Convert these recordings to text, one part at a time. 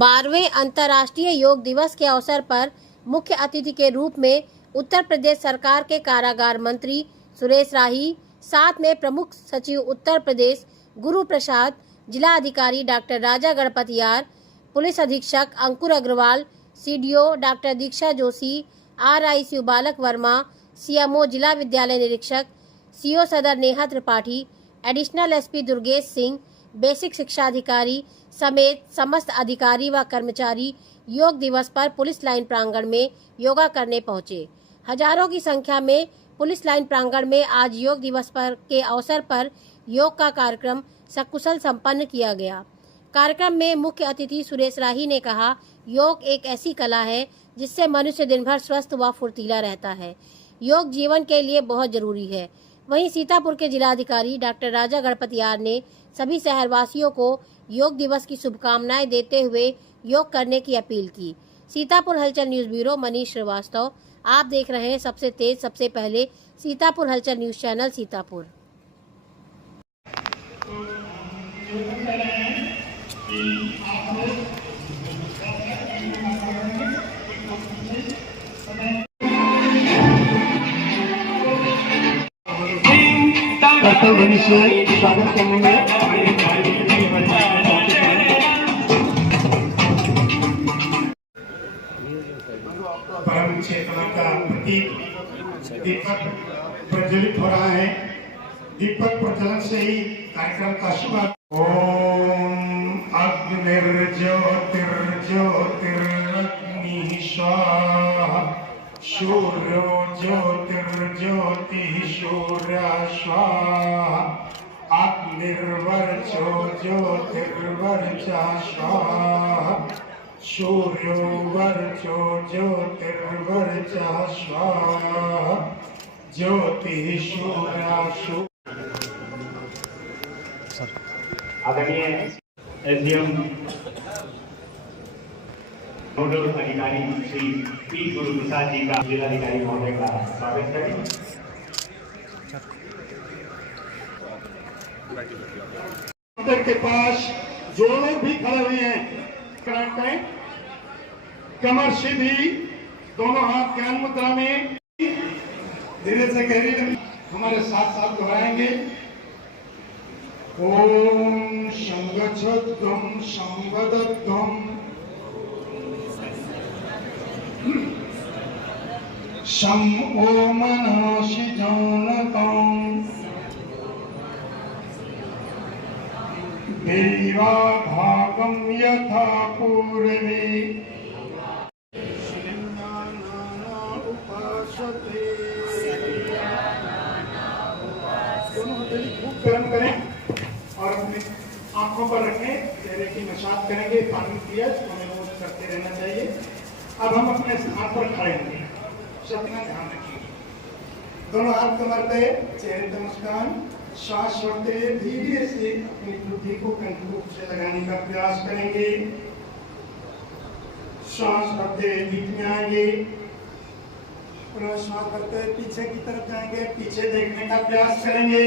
बारहवें अंतर्राष्ट्रीय योग दिवस के अवसर पर मुख्य अतिथि के रूप में उत्तर प्रदेश सरकार के कारागार मंत्री सुरेश राही, साथ में प्रमुख सचिव उत्तर प्रदेश गुरु प्रसाद, जिला अधिकारी डॉक्टर राजा गणपतियार, पुलिस अधीक्षक अंकुर अग्रवाल, सीडीओ डॉक्टर दीक्षा जोशी, RICU बालक वर्मा, CMO जिला विद्यालय निरीक्षक, CO सदर Neha Tripathi, additional SP Durgesh Singh, basic शिक्षा अधिकारी समेत समस्त अधिकारी व कर्मचारी योग दिवस पर पुलिस लाइन प्रांगण में योगा करने पहुंचे। हजारों की संख्या में पुलिस लाइन प्रांगण में आज योग दिवस पर के अवसर पर योग का कार्यक्रम सकुशल संपन्न किया गया। कार्यक्रम में मुख्य अतिथि सुरेश राही ने कहा, योग एक ऐसी कला है जिससे मनुष्य दिन भर स्वस्थ व फुर्तीला रहता है। योग जीवन के लिए बहुत जरूरी है। वहीं सीतापुर के जिलाधिकारी डॉक्टर राजा गणपतियार ने सभी शहरवासियों को योग दिवस की शुभकामनाएं देते हुए योग करने की अपील की। सीतापुर हलचल न्यूज ब्यूरो मनीष श्रीवास्तव। आप देख रहे हैं सबसे तेज सबसे पहले सीतापुर हलचल न्यूज चैनल सीतापुर। स्वागत करेंगे। परम चेतना का प्रतीक दीपक प्रज्वलित हो रहा है। दीपक प्रज्वलन से ही कार्यक्रम का शुभारंभ। ओम अग्निर्ज्योतिर्ज्योतिरग्निः स्वाहा, सूर्यो ज्योतिर्ज्योतिः सूर्यः स्वाहा, अग्निर्वर्चो ज्योतिर्वर्चः स्वाहा, सूर्यो वर्चो ज्योतिर्वर्चः स्वाहा, ज्योतिः सूर्यः। आदरणीय SDM नोडल अधिकारी श्री P गुरु प्रसाद जी का जिलाधिकारी महोदय का स्वागत करें। के पास जो लोग भी खड़े हुए हैं करें, कमर सीधी, दोनों हाथ ज्ञान मुद्रा में धीरे से गहरी हमारे साथ साथ दोहराएंगे। ओम संगच्छध्वं संवदध्वं सम ओमनासि जानतं देवा भागं यथा पूर्वे उपासते। खूब गर्म करें और अपने आंखों पर रखें, चेहरे की मसाज करेंगे। पानी पिया हमें रोज करते रहना चाहिए। अब हम अपने स्थान पर खड़े होंगे, सबका ध्यान रखिए। दोनों हाथ कमर पे, चेहरे पे मुस्कान, श्वास छोड़ते हुए धीरे से अपनी बुद्धि को कंट्रोल से लगाने का प्रयास करेंगे। श्वास भरते हुए बीच में आएंगे, श्वास भरते हुए पीछे की तरफ जाएंगे, पीछे देखने का प्रयास करेंगे,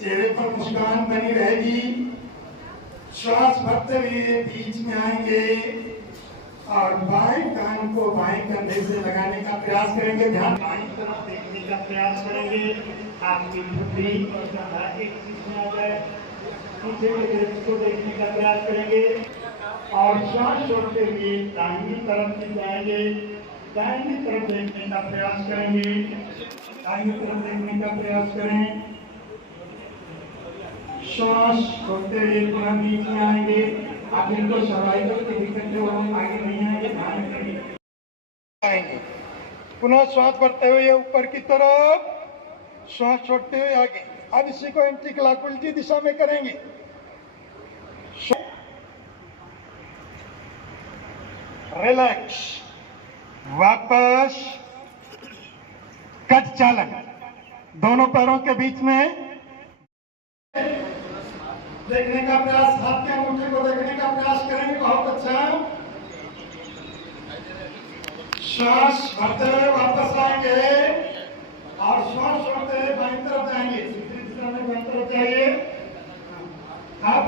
चेहरे पर मुस्कान बनी रहेगी। श्वास भरते हुए बीच में आएंगे और बाएं कान को बाएं कंधे से लगाने का प्रयास करेंगे। ध्यान बाएं तरफ देखने का प्रयास करेंगे। आपकी बुद्धि और कंधा एक चीज में आ जाए। पीछे के दृश्य को देखने का प्रयास करेंगे और श्वास छोड़ते हुए दाहिनी तरफ से जाएंगे, दाहिनी तरफ देखने का प्रयास करेंगे, दाहिनी तरफ देखने का प्रयास करें। श्वास छोड़ते हुए पुनः बीच में आएंगे। आप इनको सर्वाइवल के दिक्कत जो आगे नहीं आएंगे, ध्यान आएंगे। पुनः श्वास भरते हुए ऊपर की तरफ, श्वास छोड़ते हुए आगे। अब इसी को एंटी क्लॉक उल्टी दिशा में करेंगे। रिलैक्स, वापस कट चालन, दोनों पैरों के बीच में देखने का प्रयास, हाथ के अंगूठे को देखने का प्रयास करेंगे। बहुत अच्छा। श्वास भरते हुए वापस आएंगे और श्वास छोड़ते हुए बाईं तरफ जाएंगे, दूसरी दिशा में बाईं तरफ जाइए। अब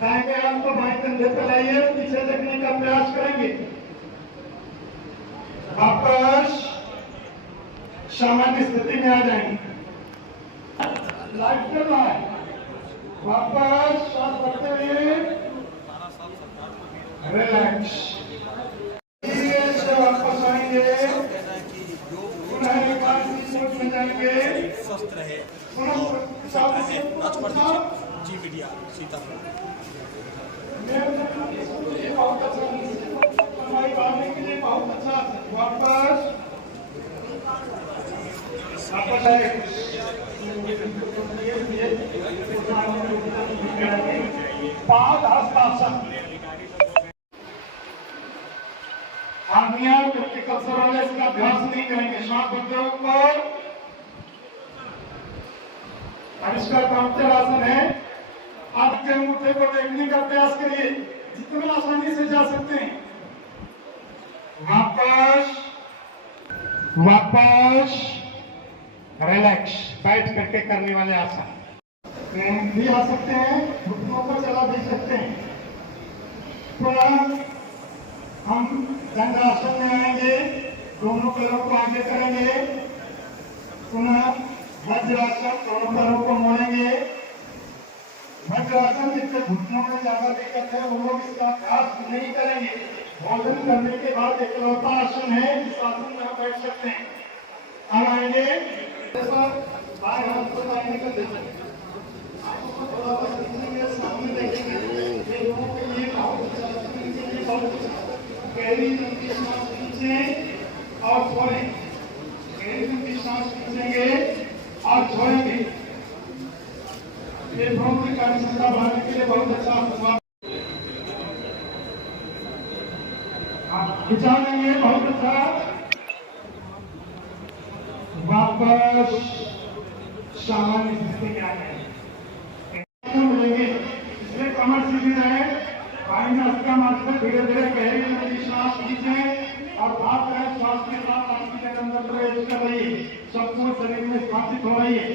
दाहिने हाथ को बाएं कंधे पर लाइए, पीछे देखने का प्रयास करेंगे। वापस सामान्य स्थिति में आ जाएंगे। लाइट चल रहा है। वापस श्वास भरते हुए रिलैक्स, धीरे से वापस आएंगे। पुनः एक बार मोड में जाएंगे। स्वस्थ रहे पुनः जी मीडिया सीतापुर। बहुत अच्छा, हमारी बात के लिए बहुत अच्छा। वापस पाद हस्तासन, आदमियां क्रिटिकल वाले इसका अभ्यास नहीं करेंगे। श्वास भरते ऊपर, इसका काउंटर आसन है। आपके अंगूठे को देखने का प्रयास करिए, जितना आसानी से जा सकते हैं। वापस वापस रिलैक्स, बैठ करके करने वाले आसन भी आ सकते हैं, घुटनों को चला भी सकते हैं। पुनः हम दंडासन में आएंगे, दोनों पैरों को आगे करेंगे। पुनः वज्रासन, दोनों पैरों को मोड़ेंगे। वज्रासन जिससे घुटनों में ज्यादा दिक्कत है वो लोग इसका अभ्यास नहीं करेंगे। भोजन करने के बाद एकलौता आसन है, इस आसन में आप बैठ सकते हैं। अब आएंगे, बाएं हाथ को दाहिने कंधे पर, थोड़ा सा खींचेंगे, सामने देखेंगे। ये लोगों के लिए बहुत अच्छा, इनके लिए बहुत अच्छा। गहरी लंबी सांस खींचें और छोड़ें, गहरी लंबी सांस खींचेंगे और छोड़ेंगे। ये भ्रूण की कार्यक्षमता बढ़ाने के लिए बहुत अच्छा आसन। खिंचा लेंगे, बहुत अच्छा। वापस सामान्य स्थिति में आ जाएंगे, मिलेंगे। इसलिए कमर सीधी रहे, बाईं नासिका मार्ग से धीरे धीरे गहरी लंबी सांस खींचें और भाग रहे श्वास के साथ आपकी अंदर प्रवेश कर रही है, संपूर्ण शरीर में स्थापित हो रही है।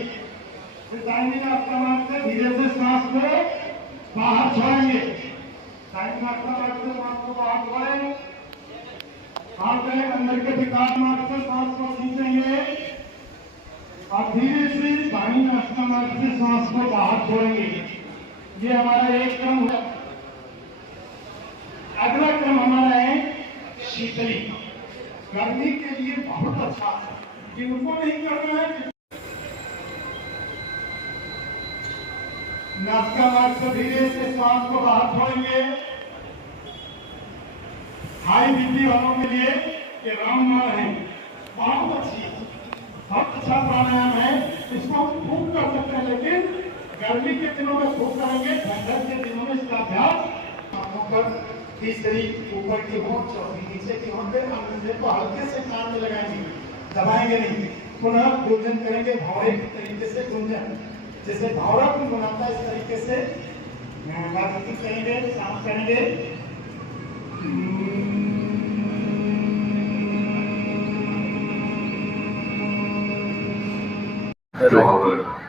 दाहिनी नासिका मार्ग से धीरे से सांस को बाहर छोड़ेंगे। दाहिनी नासिका मार्ग से सांस को बाहर छोड़ें, अंदर के विकास मार्ग से सांस को खींचेंगे और धीरे से बाईं नासिका मार्ग से सांस को बाहर छोड़ेंगे। ये हमारा एक क्रम है। अगला क्रम हमारा है शीतली, गर्मी के लिए बहुत अच्छा है। जिनको नहीं करना है, नासिका मार्ग से धीरे से सांस को बाहर छोड़ेंगे। हाई बीपी वालों के लिए ये रामबाण है, बहुत अच्छी, बहुत अच्छा प्राणायाम है। इसको हम खूब कर सकते हैं, लेकिन गर्मी के दिनों में खूब करेंगे, ठंडक के दिनों में इसका अभ्यास। आंखों पर तीसरी ऊपर की होंठ, चौथी नीचे की होंठ पे अंगूठे को हल्के से कान में लगाएंगे, दबाएंगे नहीं। पुनः गुंजन करेंगे भौरे के तरीके से, गुंजन जैसे भौरा को बनाता है इस तरीके से करेंगे, सांस करेंगे।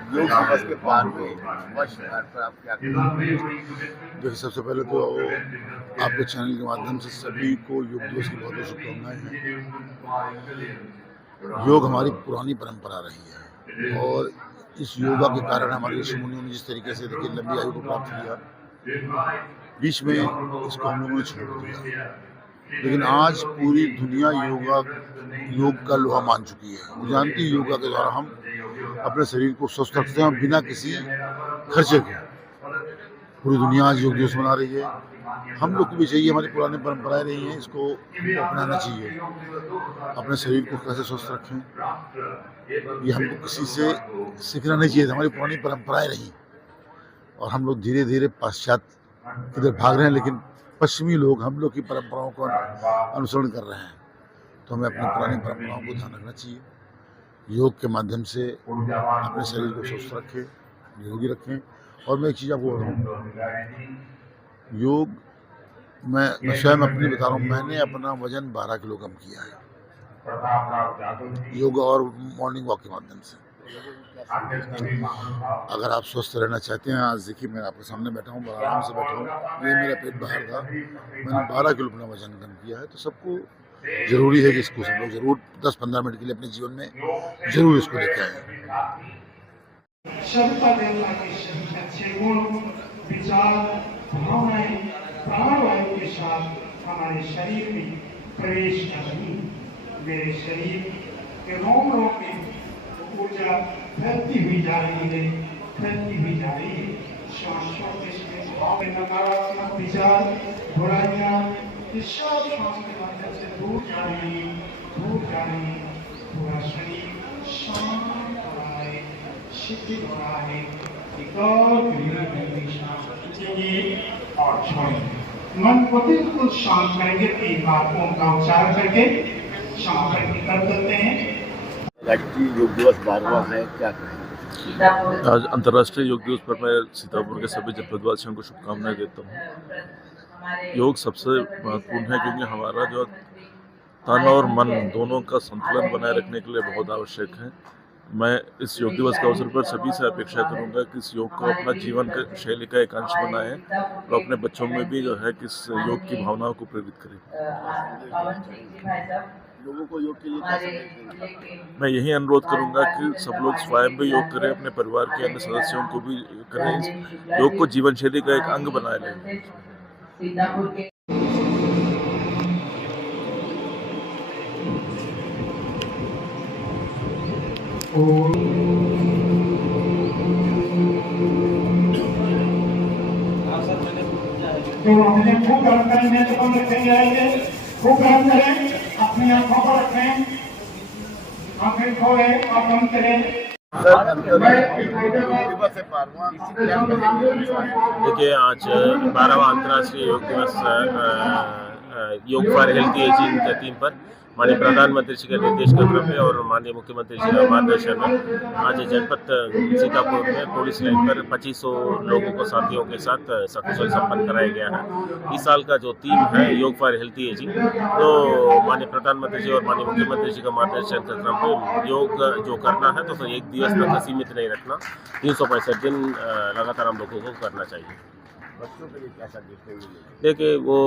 योग दिवस के बाद में वर्ष पर आप क्या देखिए, सबसे पहले तो आपके चैनल के माध्यम से सभी को योग दिवस की बहुत बहुत शुभकामनाएं हैं। योग हमारी पुरानी परंपरा रही है और इस योगा के कारण हमारे ऋषि मुनियों ने जिस तरीके से देखिए लंबी आयु को प्राप्त किया, बीच में इसको हम लोगों ने छोड़ दिया। लेकिन आज पूरी दुनिया योग का लोहा मान चुकी है। जानती है, योगा के द्वारा हम अपने शरीर को स्वस्थ रखते हैं बिना किसी खर्चे के। पूरी दुनिया आज योग दिवस मना रही है। हम लोग को भी चाहिए, हमारी पुरानी परंपराएं रही हैं, इसको अपनाना चाहिए। अपने शरीर को कैसे स्वस्थ रखें, ये हमको किसी से सीखना नहीं चाहिए। हमारी पुरानी परंपराएं रही और हम लोग धीरे धीरे पाश्चात्य की तरफ भाग रहे हैं, लेकिन पश्चिमी लोग हम लोग की परंपराओं को अनुसरण कर रहे हैं। तो हमें अपनी पुरानी परंपराओं को ध्यान रखना चाहिए। योग के माध्यम से अपने शरीर को स्वस्थ रखें, निरोगी रखें। और मैं एक चीज़ आपको बताऊँ, योग मैं स्वयं अपनी बता रहा हूँ, मैंने अपना वजन 12 किलो कम किया है योगा और मॉर्निंग वॉक के माध्यम से। अगर आप स्वस्थ रहना चाहते हैं, आज देखिए मैं आपके सामने बैठा हूँ, बड़ा आराम से बैठा हूँ। ये मेरा पेट बाहर था, मैंने 12 किलो अपना वजन कम किया है। तो सबको जरूरी है कि इसको सब लोग जरूर 10-15 मिनट के लिए अपने जीवन में जरूर इसको लेके आए। सत्ता देवता के सभी अच्छे गुण, विचार, भावनाएं प्राणवायु के साथ हमारे शरीर में प्रवेश कर रही। मेरे शरीर के रोम रोम में ऊर्जा फैलती हुई जा रही है, फैलती हुई जा रही है। श्वासों के भाव में नकारात्मक विचार, बुराइयां इस सब श्वास के माध्यम से दूर जा रही, दूर जा रही। पूरा शरीर शांत हो रहा है, शिथिल हो रहा है। और छोड़ेंगे, मन को बिल्कुल शांत करेंगे। 3 बार ओम का उच्चारण करके समापन कर देते हैं। राष्ट्रीय योग दिवस 12वां है, क्या कहेंगे? आज अंतर्राष्ट्रीय योग दिवस पर मैं सीतापुर के सभी जनपदवासियों को शुभकामनाएं देता हूँ। योग सबसे महत्वपूर्ण है क्योंकि हमारा जो तन और मन दोनों का संतुलन बनाए रखने के लिए बहुत आवश्यक है। मैं इस योग दिवस के अवसर पर सभी से अपेक्षा करूंगा कि इस योग को अपना जीवन का शैली का एक अंश बनाएं और अपने बच्चों में भी जो है कि इस योग की भावनाओं को प्रेरित करें। लोगों को योग के लिए क्या संदेश देंगे? मैं यही अनुरोध करूंगा कि सब लोग स्वयं भी योग करें, अपने परिवार के अन्य सदस्यों को भी करें। योग को जीवन शैली का एक अंग बनाए लें। तो हमने खूब गर्म करेंगे, तो हम रखेंगे, आएंगे खूब गर्म करें, अपनी आंखों को रखें, आंखें खोलें और बंद करें। देखिए, आज 12वां अंतर्राष्ट्रीय योग दिवस योग फॉर हेल्थी एजिंग के थीम पर माननीय प्रधानमंत्री जी के निर्देश के क्रम में और माननीय मुख्यमंत्री जी के मार्गदर्शन में आज जनपद सीतापुर में पुलिस लाइन पर 2500 लोगों को साथियों के साथ सकुशल संपन्न कराया गया है। इस साल का जो थीम है योग फॉर हेल्थी एजिंग, तो माननीय प्रधानमंत्री जी और माननीय मुख्यमंत्री जी का मार्गदर्शन के क्रम में योग जो करना है तो एक दिवस तक सीमित नहीं रखना, 365 दिन लगातार हम लोगों को करना चाहिए। बच्चों के लिए क्या संदेश देंगे? देखिए, वो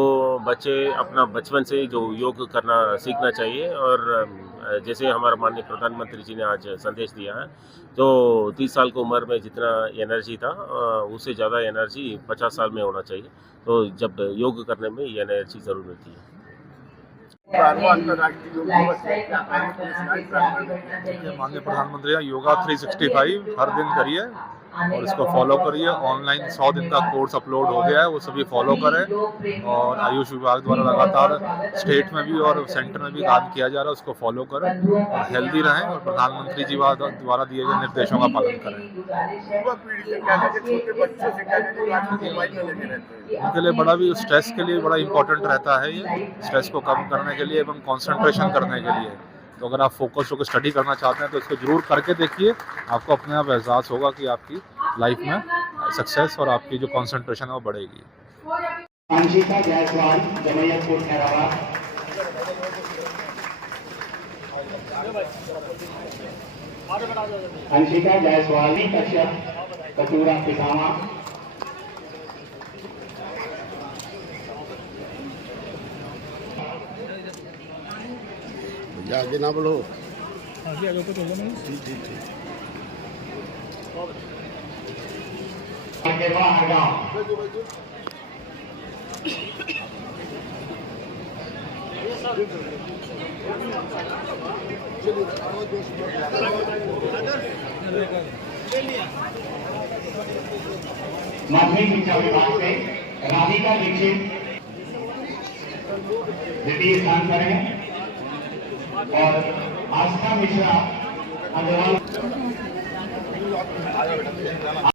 बच्चे अपना बचपन से जो योग करना सीखना चाहिए और जैसे हमारा माननीय प्रधानमंत्री जी ने आज संदेश दिया है, तो 30 साल की उम्र में जितना एनर्जी था उससे ज़्यादा एनर्जी 50 साल में होना चाहिए। तो जब योग करने में ये एनर्जी ज़रूर मिलती है। 12वां अंतर्राष्ट्रीय योग दिवस है, माननीय प्रधानमंत्री योगा 365 हर दिन करिए और इसको फॉलो करिए। ऑनलाइन 100 दिन का कोर्स अपलोड हो गया है, वो सभी फॉलो करें। और आयुष विभाग द्वारा लगातार स्टेट में भी और सेंटर में भी काम किया जा रहा है, उसको फॉलो करें और हेल्दी रहें और प्रधानमंत्री जी द्वारा दिए गए निर्देशों का पालन करें। युवा पीढ़ी से क्या कहते, छोटे बच्चों से क्या कहते, मोबाइल में लगे रहते हैं, उनके लिए बड़ा भी स्ट्रेस के लिए बड़ा इंपॉर्टेंट रहता है ये, स्ट्रेस को कम करने के लिए एवं कॉन्सेंट्रेशन करने के लिए। तो अगर आप फोकस होकर स्टडी करना चाहते हैं तो इसको जरूर करके देखिए, आपको अपने आप एहसास होगा कि आपकी लाइफ में सक्सेस और आपकी जो कंसंट्रेशन है वो बढ़ेगी। अंशिका जायसवाल, जमैयतपुर खैराबाद। अंशिका जायसवाल, कश्यप, कटूरा, पिसामा। आगे ना बोलो। बाहर गाँव माध्यमिक शिक्षा विभाग से राधिका दीक्षित द्वितीय स्थान पर है और आस्था मिश्रा